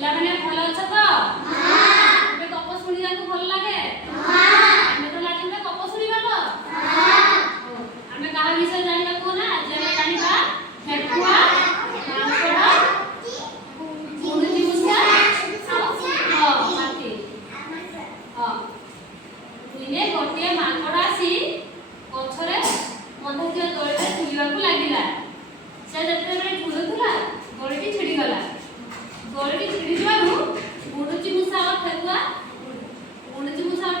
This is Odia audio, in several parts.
ପିଲାମାନେ ଭଲ ଅଛ ତ? ଏବେ ଗପ ଶୁଣିବାକୁ ଭଲ ଲାଗେ? ଆମେ ତ ଲାଗିଲେ ଗପ ଶୁଣିବାକୁ। ଆମେ କାହା ବିଷୟରେ ଜାଣିବାକୁ ନା? ଆଜି ଆମେ ଜାଣିବା ଠେକୁଆ, ମାଙ୍କଡ଼, ଗୁଣ୍ଡୁଚି ମୂଷା ଆଉ ହାତୀ। ଦିନେ ଗୋଟିଏ ମାଙ୍କଡ଼ ଆସି ଗଛରେ ବନ୍ଧାଥିବା ଦୋଳିରେ ଝୁଲିବାକୁ ଲାଗିଲା। ସେ ଯେତେବେଳେ ଝୁଲୁଥିଲା ଦୋଳିଟି ଛିଡ଼ିଗଲା। ଦୋଳିଟି ଛିଡ଼ିଯିବାରୁ ଗୁଣ୍ଡୁଚି ମୂଷା ଆଉ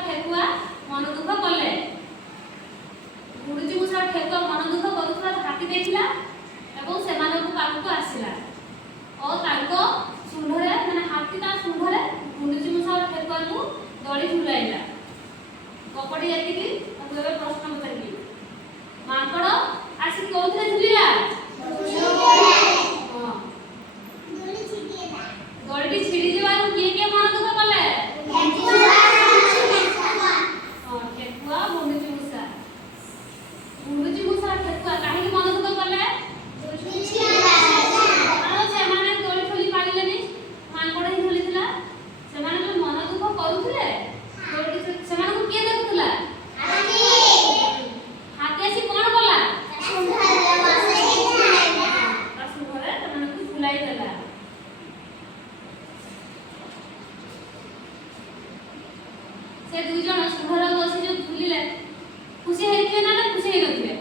ଠେକୁଆ ମନ ଦୁଃଖ କଲେ। ଗୁଣ୍ଡୁଚି ମୂଷା ଆଉ ଠେକୁଆ ମନ ଦୁଃଖ କରୁଥିବା ହାତୀ ଦେଖିଲା ଏବଂ ସେମାନଙ୍କ ପାଖକୁ ଆସିଲା ଓ ତାଙ୍କ ଶୁଣ୍ଢରେ ମାନେ ହାତୀ ତା ଶୁଣ୍ଢରେ ଗୁଣ୍ଡୁଚି ମୂଷା ଆଉ ଠେକୁଆକୁ ଦୋଳି ଝୁଲାଇଲା। ଗପଟି ଏତିକି। ତାକୁ ଏବେ ପ୍ରଶ୍ନ ପଚାରିବି। ମାଙ୍କଡ଼ ଆସି କୋଉଥିରେ ଝୁଲିଲା? ଦୋଳିଟି ଛିଡ଼ି ଯିବାରୁ କିଏ କିଏ ମନ ଦୁଃଖ କଲେ? ଠେକୁଆ, ଗୁଣ୍ଡୁଚି ମୂଷା। ଗୁଣ୍ଡୁଚି ମୂଷା ଠେକୁଆ କାହିଁକି ମନ ଦୁଃଖ କଲେ? କାରଣ ସେମାନେ ଦୋଳି ଝୁଲି ପାରିଲେନି, ମାଙ୍କଡ଼ ହିଁ ଝୁଲିଥିଲା। ସେମାନେ ଯୋଉ ମନ ଦୁଃଖ କରୁଥିଲେ ସେମାନଙ୍କୁ କିଏ ଦେଖୁଥିଲା? ହାତୀ ଆସି କଣ କଲା? ତା ଶୁଣ୍ଢରେ ସେମାନଙ୍କୁ ଝୁଲାଇ ଦେଲା। ସେ ଦୁଇ ଜଣ ଶୁଣ୍ଢରେ ବସି ଯୋଉ ଝୁଲିଲେ ଖୁସି ହେଇଥିବେ ନା ଖୁସି ହେଇନଥିବେ?